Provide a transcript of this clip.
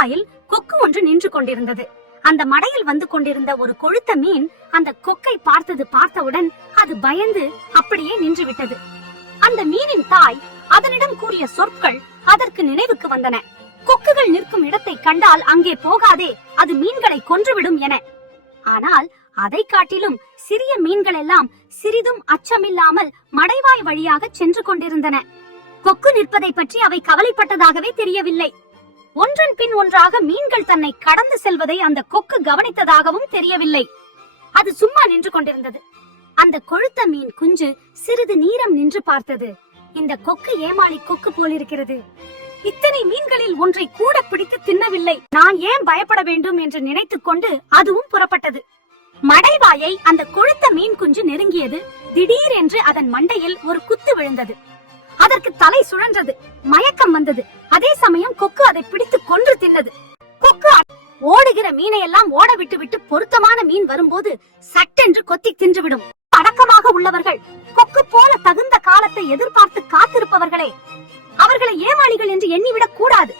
மடைவாயில் கொக்கு ஒன்று நின்று கொண்டிருந்தது. அந்த மடையில் வந்து கொண்டிருந்த ஒரு கொழுத்த மீன் அந்த கொக்கை பார்த்தவுடன் அது பயந்து அப்படியே நின்று விட்டது. அந்த மீனின் தாய் அதனிடம் கூறிய சொற்கள் அதற்கு நினைவுக்கு வந்தன. கொக்குகள் நிற்கும் இடத்தை கண்டால் அங்கே போகாதே, அது மீன்களை கொன்றுவிடும் என. ஆனால் அதை காட்டிலும் சிறிய மீன்கள் எல்லாம் சிறிதும் அச்சமில்லாமல் மடைவாய் வழியாக சென்று கொண்டிருந்தன. கொக்கு நிற்பதை பற்றி அவை கவலைப்பட்டதாகவே தெரியவில்லை. ஒன்றன் பின் ஒன்றாக மீன்கள் தன்னை கடந்து செல்வதை அந்த கொக்கு கவனித்ததாகவும் தெரியவில்லை. அது சும்மா நின்று கொண்டிருந்தது. அந்த கொழுத்த மீன் குஞ்சு சிறிது நேரம் நின்று பார்த்தது. இந்த கொக்கு ஏமாளி கொக்கு போலிருக்கிறது. இத்தனை மீன்களில் ஒன்றை கூட பிடித்து தின்னவில்லை, நான் ஏன் பயப்பட வேண்டும் என்று நினைத்துக் கொண்டு அதுவும் புறப்பட்டது. மடைவாயை அந்த கொழுத்த மீன் குஞ்சு நெருங்கியது. திடீரென்று அதன் மண்டையில் ஒரு குத்து விழுந்தது. அதற்கு தலை சுழன்றது, மயக்கம் வந்தது. அதே சமயம் கொக்கு அதை பிடித்து கொன்று தின்னது. கொக்கு ஓடுகிற மீனையெல்லாம் ஓட விட்டு பொருத்தமான மீன் வரும்போது சட்டென்று கொத்தி தின்றுவிடும். அடக்கமாக உள்ளவர்கள், கொக்கு போல தகுந்த காலத்தை எதிர்பார்த்து காத்திருப்பவர்களே, அவர்களை ஏமாளிகள் என்று எண்ணிவிடக் கூடாது.